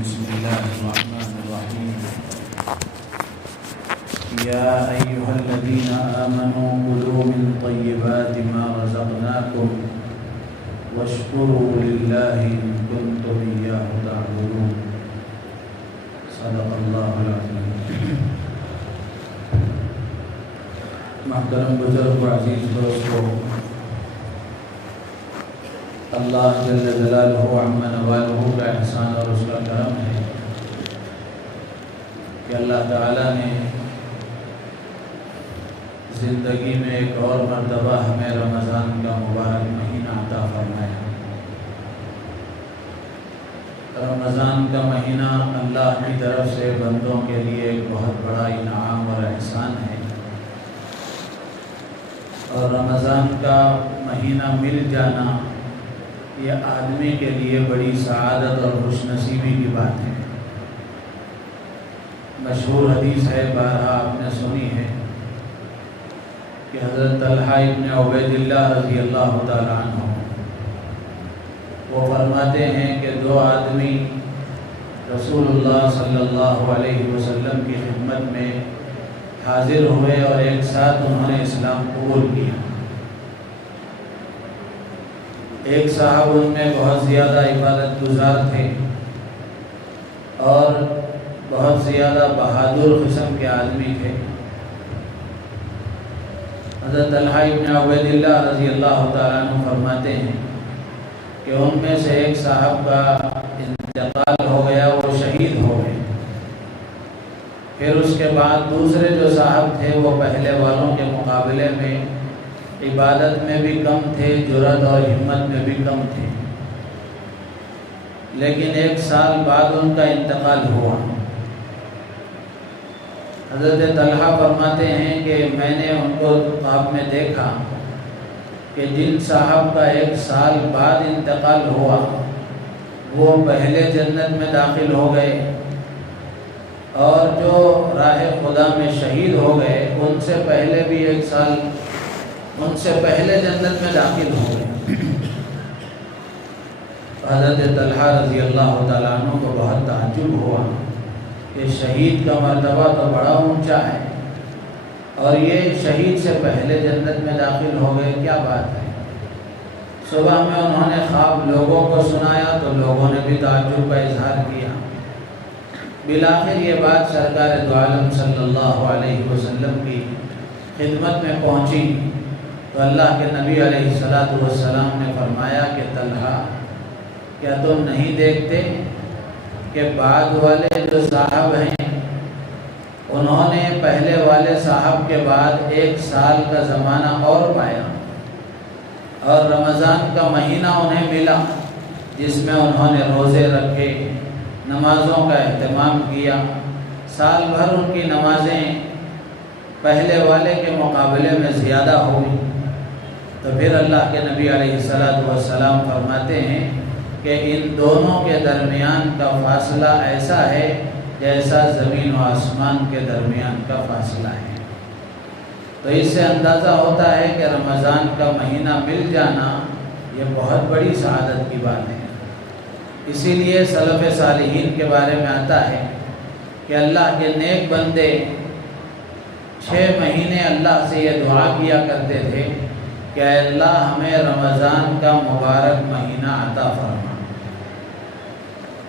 بسم الله الرحمن الرحيم يا أيها الذين آمنوا كلوا من طيبات ما رزقناكم واشكروا لله إن كنتم إياه تعبدون صدق الله العظيم. محترم بزرگ و عزیز دوستو، اللہ جل جلالہ عم نوالہ کا احسان اور اس کا کرم ہے کہ اللہ تعالیٰ نے زندگی میں ایک اور مرتبہ ہمیں رمضان کا مبارک مہینہ عطا فرمایا۔ رمضان کا مہینہ اللہ کی طرف سے بندوں کے لیے ایک بہت بڑا انعام اور احسان ہے، اور رمضان کا مہینہ مل جانا یہ آدمی کے لیے بڑی سعادت اور خوش نصیبی کی بات ہے۔ مشہور حدیث ہے، بارہا آپ نے سنی ہے، کہ حضرت طلحہ ابن عبید اللہ رضی اللہ تعالیٰ عنہ وہ فرماتے ہیں کہ دو آدمی رسول اللہ صلی اللہ علیہ وسلم کی خدمت میں حاضر ہوئے اور ایک ساتھ انہوں نے اسلام قبول کیا۔ ایک صاحب ان میں بہت زیادہ عبادت گزار تھے اور بہت زیادہ بہادر قسم کے آدمی تھے۔ حضرت طلحہ ابن عبید اللہ رضی اللہ تعالیٰ عنہ فرماتے ہیں کہ ان میں سے ایک صاحب کا انتقال ہو گیا، وہ شہید ہو گئے۔ پھر اس کے بعد دوسرے جو صاحب تھے وہ پہلے والوں کے مقابلے میں عبادت میں بھی کم تھے، جرأت اور ہمت میں بھی کم تھے، لیکن ایک سال بعد ان کا انتقال ہوا۔ حضرت طلحہ فرماتے ہیں کہ میں نے ان کو خواب میں دیکھا کہ جن صاحب کا ایک سال بعد انتقال ہوا وہ پہلے جنت میں داخل ہو گئے، اور جو راہ خدا میں شہید ہو گئے ان سے پہلے بھی ایک سال ان سے پہلے جنت میں داخل ہو گئے۔ حضرت طلحہ رضی اللہ تعالیٰ عنہ کو بہت تعجب ہوا کہ شہید کا مرتبہ تو بڑا اونچا ہے اور یہ شہید سے پہلے جنت میں داخل ہو گئے، کیا بات ہے؟ صبح میں انہوں نے خواب لوگوں کو سنایا تو لوگوں نے بھی تعجب کا اظہار کیا۔ بالآخر یہ بات سرکار دو عالم صلی اللہ علیہ وسلم کی خدمت میں پہنچی تو اللہ کے نبی علیہ السلام نے فرمایا کہ طلحہ، کیا تم نہیں دیکھتے کہ بعد والے جو صاحب ہیں انہوں نے پہلے والے صاحب کے بعد ایک سال کا زمانہ اور پایا، اور رمضان کا مہینہ انہیں ملا جس میں انہوں نے روزے رکھے، نمازوں کا اہتمام کیا، سال بھر ان کی نمازیں پہلے والے کے مقابلے میں زیادہ ہوئی۔ تو پھر اللہ کے نبی علیہ السلام فرماتے ہیں کہ ان دونوں کے درمیان کا فاصلہ ایسا ہے جیسا زمین و آسمان کے درمیان کا فاصلہ ہے۔ تو اس سے اندازہ ہوتا ہے کہ رمضان کا مہینہ مل جانا یہ بہت بڑی سعادت کی بات ہے۔ اسی لیے سلف صالحین کے بارے میں آتا ہے کہ اللہ کے نیک بندے 6 مہینے اللہ سے یہ دعا کیا کرتے تھے کہ اے اللہ ہمیں رمضان کا مبارک مہینہ عطا فرما۔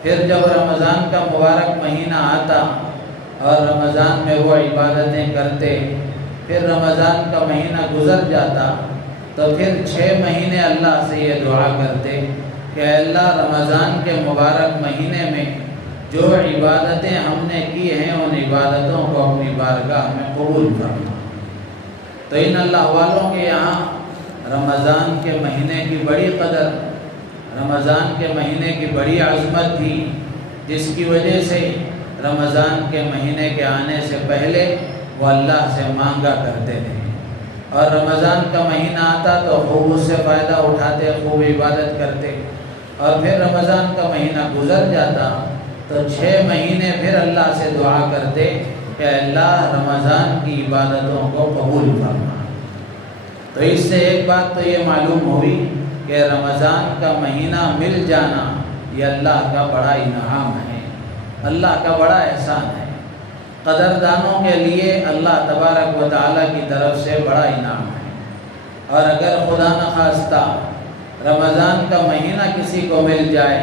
پھر جب رمضان کا مبارک مہینہ آتا اور رمضان میں وہ عبادتیں کرتے، پھر رمضان کا مہینہ گزر جاتا تو پھر 6 مہینے اللہ سے یہ دعا کرتے کہ اے اللہ رمضان کے مبارک مہینے میں جو عبادتیں ہم نے کی ہیں ان عبادتوں کو اپنی بارگاہ میں قبول فرما۔ تو ان اللہ والوں کے یہاں رمضان کے مہینے کی بڑی قدر، رمضان کے مہینے کی بڑی عظمت تھی، جس کی وجہ سے رمضان کے مہینے کے آنے سے پہلے وہ اللہ سے مانگا کرتے تھے، اور رمضان کا مہینہ آتا تو خوب اس سے فائدہ اٹھاتے، خوب عبادت کرتے، اور پھر رمضان کا مہینہ گزر جاتا تو 6 مہینے پھر اللہ سے دعا کرتے کہ اللہ رمضان کی عبادتوں کو قبول فرما۔ تو اس سے ایک بات تو یہ معلوم ہوئی کہ رمضان کا مہینہ مل جانا یہ اللہ کا بڑا انعام ہے۔ اللہ کا بڑا احسان ہے۔ قدردانوں کے لیے اللہ تبارک و تعالیٰ کی طرف سے بڑا انعام ہے۔ اور اگر خدا نخواستہ رمضان کا مہینہ کسی کو مل جائے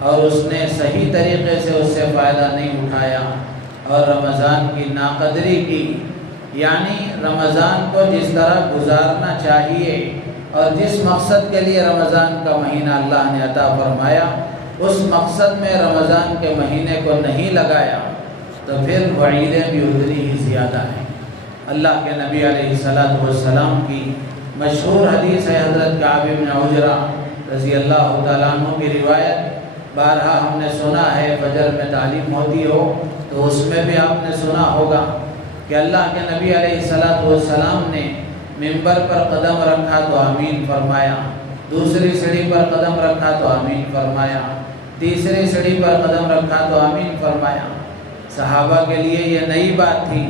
اور اس نے صحیح طریقے سے اس سے فائدہ نہیں اٹھایا اور رمضان کی ناقدری کی، یعنی رمضان کو جس طرح گزارنا چاہیے اور جس مقصد کے لیے رمضان کا مہینہ اللہ نے عطا فرمایا اس مقصد میں رمضان کے مہینے کو نہیں لگایا تو پھر وعیدیں بھی اتنی ہی زیادہ ہیں۔ اللہ کے نبی علیہ السلام کی مشہور حدیث ہے، حضرت کعب بن عجرہ رضی اللہ تعالیٰ عنہ کی روایت، بارہا ہم نے سنا ہے، فجر میں تعلیم ہوتی ہو تو اس میں بھی آپ نے سنا ہوگا کہ اللہ کے نبی علیہ السلام نے منبر پر قدم رکھا تو آمین فرمایا، دوسری سیڑھی پر قدم رکھا تو آمین فرمایا، تیسری سیڑھی پر قدم رکھا تو آمین فرمایا۔ صحابہ کے لیے یہ نئی بات تھی،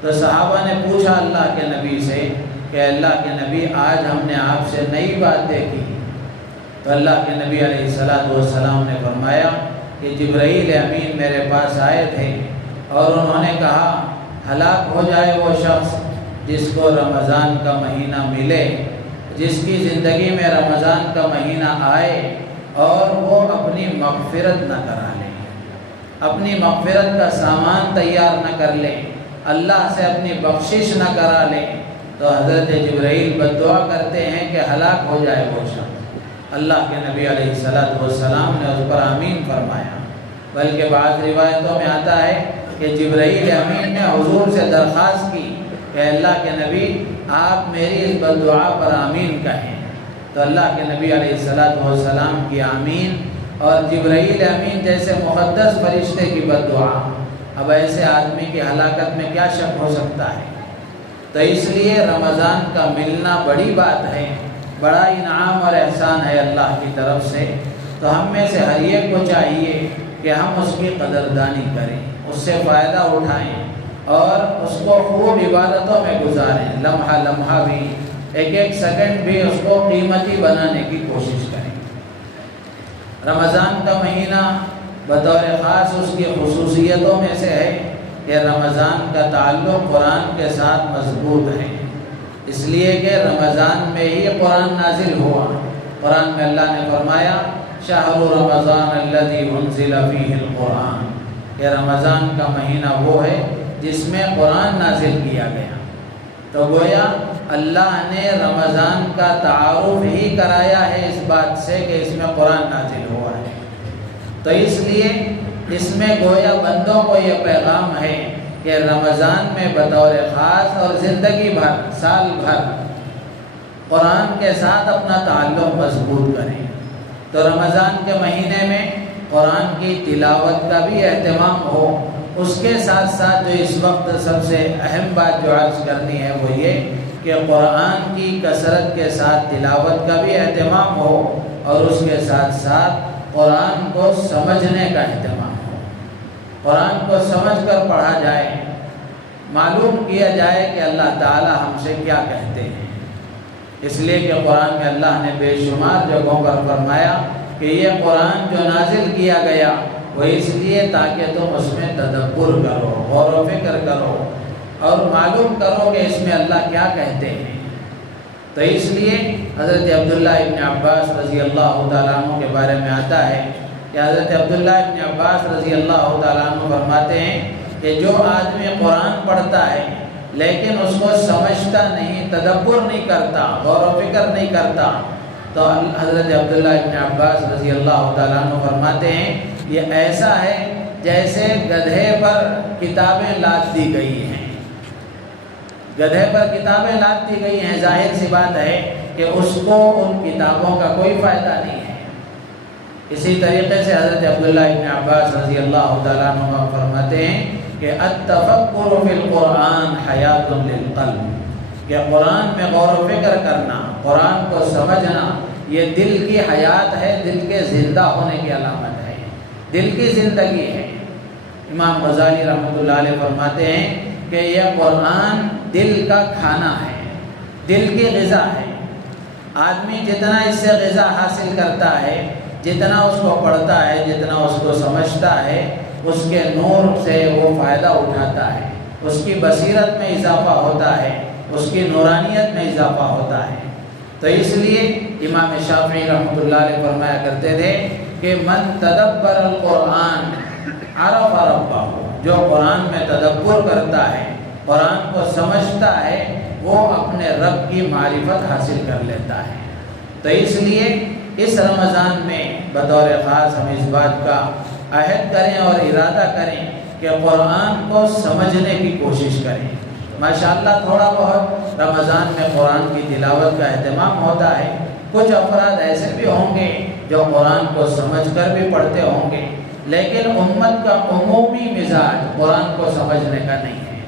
تو صحابہ نے پوچھا اللہ کے نبی سے کہ اللہ کے نبی آج ہم نے آپ سے نئی بات دیکھی، تو اللہ کے نبی علیہ السلام نے فرمایا کہ جبرائیل امین میرے پاس آئے تھے اور انہوں نے کہا ہلاک ہو جائے وہ شخص جس کو رمضان کا مہینہ ملے، جس کی زندگی میں رمضان کا مہینہ آئے اور وہ اپنی مغفرت نہ کرا لے، اپنی مغفرت کا سامان تیار نہ کر لے، اللہ سے اپنی بخشش نہ کرا لے، تو حضرت جبرائیل بد دعا کرتے ہیں کہ ہلاک ہو جائے وہ شخص۔ اللہ کے نبی علیہ السلام نے اس پر آمین فرمایا، بلکہ بعض روایتوں میں آتا ہے کہ جبرائیل امین نے حضور سے درخواست کی کہ اللہ کے نبی آپ میری اس بد دعا پر آمین کہیں، تو اللہ کے نبی علیہ السلام کی آمین اور جبرائیل امین جیسے مقدس فرشتے کی بد دعا، اب ایسے آدمی کی ہلاکت میں کیا شک ہو سکتا ہے؟ تو اس لیے رمضان کا ملنا بڑی بات ہے، بڑا انعام اور احسان ہے اللہ کی طرف سے، تو ہم میں سے ہر ایک کو چاہیے کہ ہم اس کی قدردانی کریں، اس سے فائدہ اٹھائیں اور اس کو خوب عبادتوں میں گزاریں، لمحہ لمحہ بھی، ایک ایک سیکنڈ بھی اس کو قیمتی بنانے کی کوشش کریں۔ رمضان کا مہینہ بطور خاص اس کی خصوصیتوں میں سے ہے کہ رمضان کا تعلق قرآن کے ساتھ مضبوط ہے، اس لیے کہ رمضان میں ہی قرآن نازل ہوا۔ قرآن میں اللہ نے فرمایا شہر رمضان الذی انزل فیہ القرآن، کہ رمضان کا مہینہ وہ ہے جس میں قرآن نازل کیا گیا، تو گویا اللہ نے رمضان کا تعارف ہی کرایا ہے اس بات سے کہ اس میں قرآن نازل ہوا ہے، تو اس لیے اس میں گویا بندوں کو یہ پیغام ہے کہ رمضان میں بطور خاص اور زندگی بھر، سال بھر قرآن کے ساتھ اپنا تعلق مضبوط کریں۔ تو رمضان کے مہینے میں قرآن کی تلاوت کا بھی اہتمام ہو، اس کے ساتھ ساتھ جو اس وقت سب سے اہم بات جو عرض کرنی ہے وہ یہ کہ قرآن کی کثرت کے ساتھ تلاوت کا بھی اہتمام ہو اور اس کے ساتھ ساتھ قرآن کو سمجھنے کا اہتمام ہو، قرآن کو سمجھ کر پڑھا جائے، معلوم کیا جائے کہ اللہ تعالی ہم سے کیا کہتے ہیں، اس لیے کہ قرآن میں اللہ نے بے شمار جگہوں پر فرمایا کہ یہ قرآن جو نازل کیا گیا وہ اس لیے تاکہ تم اس میں تدبر کرو، غور و فکر کرو اور معلوم کرو کہ اس میں اللہ کیا کہتے ہیں۔ تو اس لیے حضرت عبداللہ ابن عباس رضی اللہ تعالیٰ عنہ کے بارے میں آتا ہے کہ حضرت عبداللہ ابن عباس رضی اللہ تعالیٰ عنہ فرماتے ہیں کہ جو آدمی قرآن پڑھتا ہے لیکن اس کو سمجھتا نہیں، تدبر نہیں کرتا، غور و فکر نہیں کرتا، تو حضرت عبداللہ ابن عباس رضی اللہ تعالیٰ عنہ فرماتے ہیں یہ ایسا ہے جیسے گدھے پر کتابیں لاد دی گئی ہیں، گدھے پر کتابیں لاد دی گئی ہیں، ظاہر سی بات ہے کہ اس کو ان کتابوں کا کوئی فائدہ نہیں ہے۔ اسی طریقے سے حضرت عبداللہ ابن عباس رضی اللہ تعالیٰ عنہ فرماتے ہیں کہ التفکر فی القرآن حیات للقلب، کہ قرآن میں غور و فکر کرنا، قرآن کو سمجھنا یہ دل کی حیات ہے، دل کے زندہ ہونے کی علامت ہے، دل کی زندگی ہے۔ امام غزالی رحمۃ اللہ علیہ فرماتے ہیں کہ یہ قرآن دل کا کھانا ہے، دل کی غذا ہے، آدمی جتنا اس سے غذا حاصل کرتا ہے جتنا اس کو پڑھتا ہے، جتنا اس کو سمجھتا ہے، اس کے نور سے وہ فائدہ اٹھاتا ہے، اس کی بصیرت میں اضافہ ہوتا ہے، اس کی نورانیت میں اضافہ ہوتا ہے۔ تو اس لیے امام شافعی رحمۃ اللہ علیہ فرمایا کرتے تھے کہ من تدبر القرآن عرف ربہ، جو قرآن میں تدبر کرتا ہے، قرآن کو سمجھتا ہے، وہ اپنے رب کی معرفت حاصل کر لیتا ہے۔ تو اس لیے اس رمضان میں بطور خاص ہم اس بات کا عہد کریں اور ارادہ کریں کہ قرآن کو سمجھنے کی کوشش کریں۔ ماشاءاللہ تھوڑا بہت رمضان میں قرآن کی تلاوت کا اہتمام ہوتا ہے، کچھ افراد ایسے بھی ہوں گے جو قرآن کو سمجھ کر بھی پڑھتے ہوں گے، لیکن امت کا عمومی مزاج قرآن کو سمجھنے کا نہیں ہے۔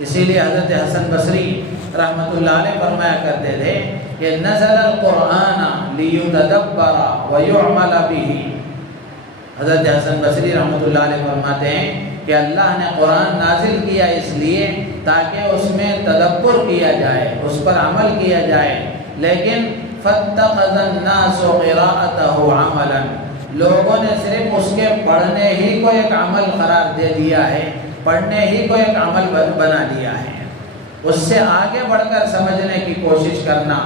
اسی لیے حضرت حسن بصری رحمۃ اللہ علیہ فرمایا کرتے تھے کہ نزل القرآن لیتدبر ویعمل بہ۔ حضرت حسن بصری رحمۃ اللہ علیہ فرماتے ہیں کہ اللہ نے قرآن نازل کیا اس لیے تاکہ اس میں تدبر کیا جائے، اس پر عمل کیا جائے، لیکن فاتخذ الناس قراءته عملا، لوگوں نے صرف اس کے پڑھنے ہی کو ایک عمل قرار دے دیا ہے، پڑھنے ہی کو ایک عمل بنا دیا ہے۔ اس سے آگے بڑھ کر سمجھنے کی کوشش کرنا،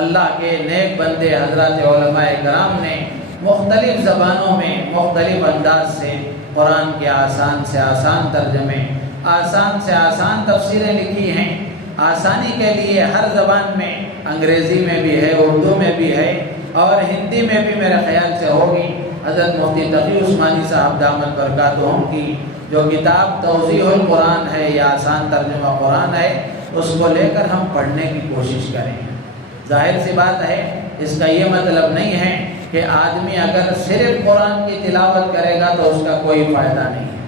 اللہ کے نیک بندے حضرات علماء کرام نے مختلف زبانوں میں مختلف انداز سے قرآن کے آسان سے آسان ترجمے، آسان سے آسان تفسیریں لکھی ہیں۔ آسانی کے لیے ہر زبان میں، انگریزی میں بھی ہے، اردو میں بھی ہے، اور ہندی میں بھی میرے خیال سے ہوگی۔ حضرت مفتی تقی عثمانی صاحب دامت برکاتہم کی جو کتاب توضیح القرآن ہے یا آسان ترجمہ قرآن ہے، اس کو لے کر ہم پڑھنے کی کوشش کریں۔ ظاہر سی بات ہے، اس کا یہ مطلب نہیں ہے کہ آدمی اگر صرف قرآن کی تلاوت کرے گا تو اس کا کوئی فائدہ نہیں ہے،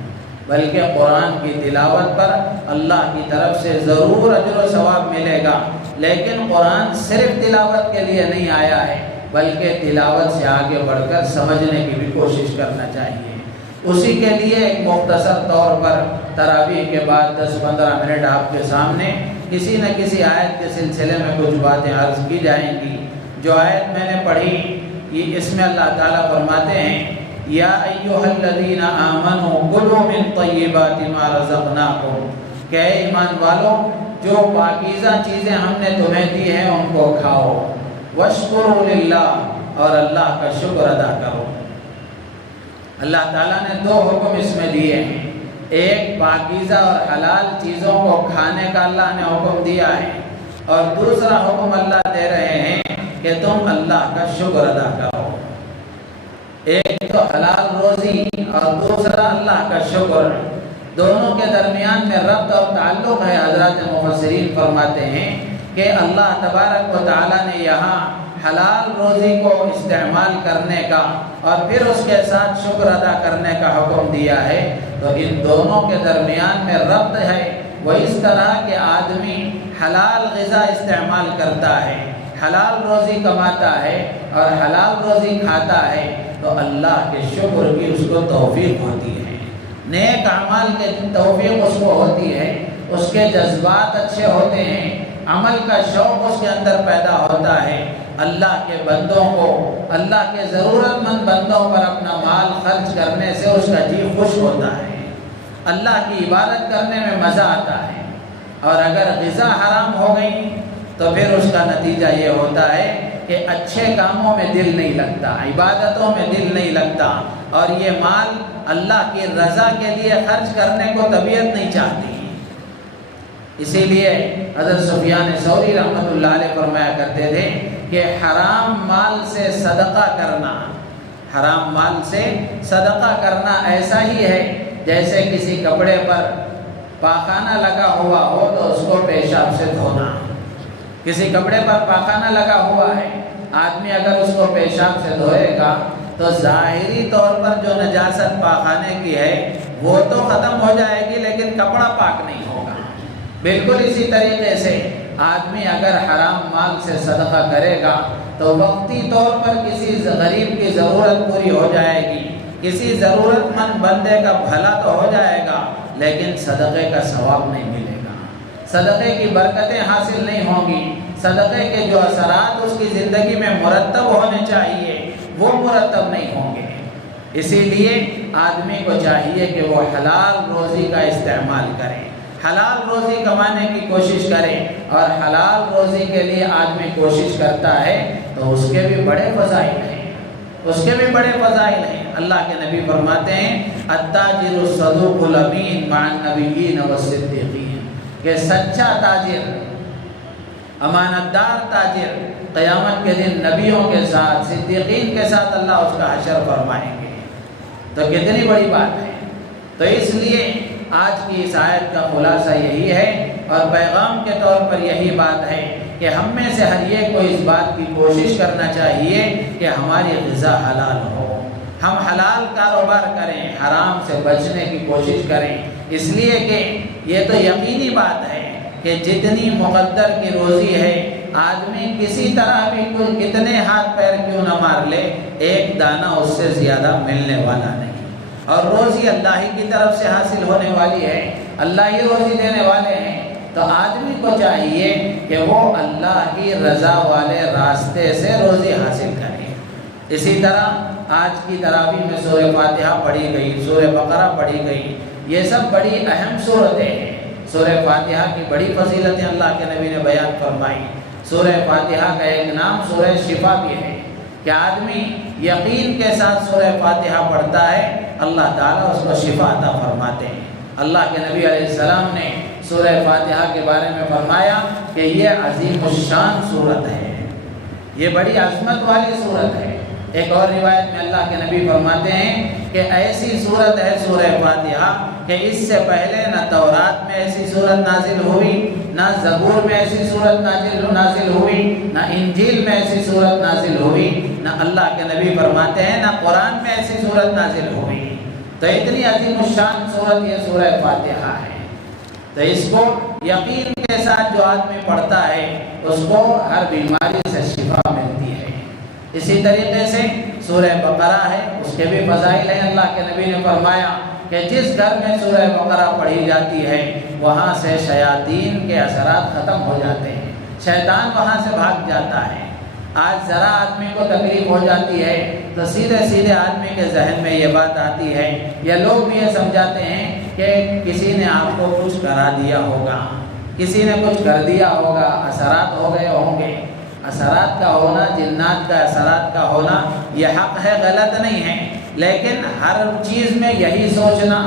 بلکہ قرآن کی تلاوت پر اللہ کی طرف سے ضرور اجر و ثواب ملے گا، لیکن قرآن صرف تلاوت کے لیے نہیں آیا ہے، بلکہ تلاوت سے آگے بڑھ کر سمجھنے کی بھی کوشش کرنا چاہیے۔ اسی کے لیے ایک مختصر طور پر تراویح کے بعد 10-15 منٹ آپ کے سامنے کسی نہ کسی آیت کے سلسلے میں کچھ باتیں عرض کی جائیں گی۔ جو آیت میں نے پڑھی، اس میں اللہ تعالیٰ فرماتے ہیں یا ایھا الذین آمنوا کلوا من طیبات ما رزقناکم، کہ اے ایمان والو جو پاکیزہ چیزیں ہم نے تمہیں دی ہیں ان کو کھاؤ، واشکروا للہ، اور اللہ کا شکر ادا کرو۔ اللہ تعالیٰ نے 2 حکم اس میں دیے ہیں، ایک پاکیزہ اور حلال چیزوں کو کھانے کا اللہ نے حکم دیا ہے، اور دوسرا حکم اللہ دے رہے ہیں کہ تم اللہ کا شکر ادا کرو۔ ایک تو حلال روزی اور دوسرا اللہ کا شکر، دونوں کے درمیان میں ربط اور تعلق ہے۔ حضرات مفسرین فرماتے ہیں کہ اللہ تبارک و تعالیٰ نے یہاں حلال روزی کو استعمال کرنے کا اور پھر اس کے ساتھ شکر ادا کرنے کا حکم دیا ہے، تو ان دونوں کے درمیان میں ربط ہے۔ وہ اس طرح کہ آدمی حلال غذا استعمال کرتا ہے، حلال روزی کماتا ہے اور حلال روزی کھاتا ہے، تو اللہ کے شکر کی اس کو توفیق ہوتی ہے، نیک اعمال کے توفیق اس کو ہوتی ہے، اس کے جذبات اچھے ہوتے ہیں، عمل کا شوق اس کے اندر پیدا ہوتا ہے، اللہ کے بندوں کو، اللہ کے ضرورت مند بندوں پر اپنا مال خرچ کرنے سے اس کا جی خوش ہوتا ہے، اللہ کی عبادت کرنے میں مزہ آتا ہے۔ اور اگر غذا حرام ہو گئی تو پھر اس کا نتیجہ یہ ہوتا ہے کہ اچھے کاموں میں دل نہیں لگتا، عبادتوں میں دل نہیں لگتا، اور یہ مال اللہ کی رضا کے لیے خرچ کرنے کو طبیعت نہیں چاہتی۔ اسی لیے حضرت سفیان ثوری رحمۃ اللہ علیہ فرمایا کرتے تھے کہ حرام مال سے صدقہ کرنا، حرام مال سے صدقہ کرنا ایسا ہی ہے جیسے کسی کپڑے پر پاخانہ لگا ہوا ہو تو اس کو پیشاب سے دھونا۔ کسی کپڑے پر پاخانہ لگا ہوا ہے، آدمی اگر اس کو پیشاب سے دھوئے گا تو ظاہری طور پر جو نجاست پاخانے کی ہے وہ تو ختم ہو جائے گی، لیکن کپڑا پاک نہیں ہوگا۔ بالکل اسی طریقے سے آدمی اگر حرام مال سے صدقہ کرے گا تو وقتی طور پر کسی غریب کی ضرورت پوری ہو جائے گی، کسی ضرورت مند بندے کا بھلا تو ہو جائے گا، لیکن صدقے کا ثواب نہیں ملے گا، صدقے کی برکتیں حاصل نہیں ہوں گی، صدقے کے جو اثرات اس کی زندگی میں مرتب ہونے چاہیے وہ مرتب نہیں ہوں گے۔ اسی لیے آدمی کو چاہیے کہ وہ حلال روزی کا استعمال کرے، حلال روزی کمانے کی کوشش کرے، اور حلال روزی کے لیے آدمی کوشش کرتا ہے تو اس کے بھی بڑے فضائل ہیں، اس کے بھی بڑے فضائل ہیں۔ اللہ کے نبی فرماتے ہیں التاجر الصدوق الامین مع النبیین والصدیقین، کہ سچا تاجر، امانت دار تاجر قیامت کے دن نبیوں کے ساتھ، صدیقین کے ساتھ اللہ اس کا حشر فرمائیں گے۔ تو کتنی بڑی بات ہے۔ تو اس لیے آج کی اس آیت کا خلاصہ یہی ہے، اور پیغام کے طور پر یہی بات ہے کہ ہم میں سے ہر ایک کو اس بات کی کوشش کرنا چاہیے کہ ہماری غذا حلال ہو، ہم حلال کاروبار کریں، حرام سے بچنے کی کوشش کریں، اس لیے کہ یہ تو یقینی بات ہے کہ جتنی مقدر کی روزی ہے، آدمی کسی طرح بھی کوئی کتنے ہاتھ پیر کیوں نہ مار لے، ایک دانہ اس سے زیادہ ملنے والا نہیں، اور روزی اللہ ہی کی طرف سے حاصل ہونے والی ہے، اللہ ہی روزی دینے والے ہیں۔ تو آدمی کو چاہیے کہ وہ اللہ کی رضا والے راستے سے روزی حاصل کرے۔ اسی طرح آج کی تراویح میں سورہ فاتحہ پڑھی گئی، سورہ بقرہ پڑھی گئی، یہ سب بڑی اہم صورتیں ہیں۔ سورہ فاتحہ کی بڑی فضیلتیں اللہ کے نبی نے بیان فرمائی۔ سورہ فاتحہ کا ایک نام سورہ شفا بھی ہے، کہ آدمی یقین کے ساتھ سورہ فاتحہ پڑھتا ہے، اللہ تعالیٰ اس کو شفا عطا فرماتے ہیں۔ اللہ کے نبی علیہ السلام نے سورہ فاتحہ کے بارے میں فرمایا کہ یہ عظیم الشان صورت ہے، یہ بڑی عظمت والی صورت ہے۔ ایک اور روایت میں اللہ کے نبی فرماتے ہیں کہ ایسی صورت ہے سورہ فاتحہ کہ اس سے پہلے نہ تورات میں ایسی صورت نازل ہوئی، نہ زبور میں ایسی صورت نازل ہوئی، نہ انجیل میں ایسی صورت نازل ہوئی، نہ اللہ کے نبی فرماتے ہیں نہ قرآن میں ایسی صورت نازل ہوئی۔ تو اتنی عظیم الشان صورت یہ سورہ فاتحہ ہے۔ تو اس کو یقین کے ساتھ جو آدمی پڑھتا ہے اس کو ہر بیماری سے شفا ملتی ہے۔ اسی طریقے سے سورہ بقرہ ہے، اس کے بھی فضائل ہیں۔ اللہ کے نبی نے فرمایا کہ جس گھر میں سورہ بقرہ پڑھی جاتی ہے وہاں سے شیاطین کے اثرات ختم ہو جاتے ہیں، شیطان وہاں سے بھاگ جاتا ہے۔ آج ذرا آدمی کو تکلیف ہو جاتی ہے تو سیدھے آدمی کے ذہن میں یہ بات آتی ہے، یا لوگ بھی یہ سمجھاتے ہیں کہ کسی نے آپ کو کچھ کرا دیا ہوگا، کسی نے کچھ کر دیا ہوگا، اثرات ہو گئے ہوں گے۔ اثرات کا ہونا، جنات کا اثرات کا ہونا یہ حق ہے، غلط نہیں ہے، لیکن ہر چیز میں یہی سوچنا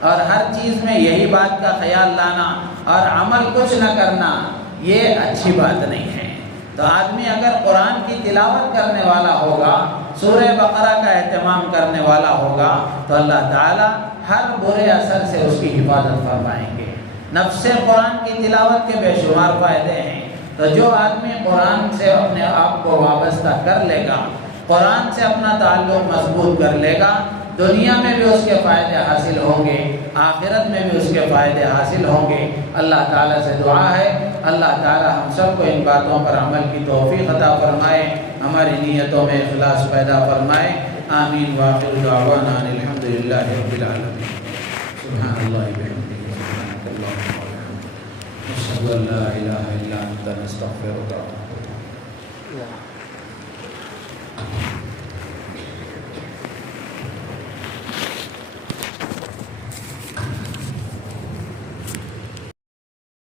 اور ہر چیز میں یہی بات کا خیال لانا اور عمل کچھ نہ کرنا یہ اچھی بات نہیں ہے۔ تو آدمی اگر قرآن کی تلاوت کرنے والا ہوگا، سورہ بقرہ کا اہتمام کرنے والا ہوگا، تو اللہ تعالیٰ ہر برے اثر سے اس کی حفاظت فرمائیں گے۔ نفس قرآن کی تلاوت کے بے شمار فائدے ہیں۔ تو جو آدمی قرآن سے اپنے آپ کو وابستہ کر لے گا، قرآن سے اپنا تعلق مضبوط کر لے گا، دنیا میں بھی اس کے فائدے حاصل ہوں گے، آخرت میں بھی اس کے فائدے حاصل ہوں گے۔ اللہ تعالیٰ سے دعا ہے اللہ تعالیٰ ہم سب کو ان باتوں پر عمل کی توفیق عطا فرمائے، ہماری نیتوں میں اخلاص پیدا فرمائے۔ آمین وآخر دعوانا ان الحمدللہ رب العالمین۔ سبحان اللہ بحمدہ، سبحانک اللہم وبحمدک، اشہد ان لا الہ الا انت، نستغفرک۔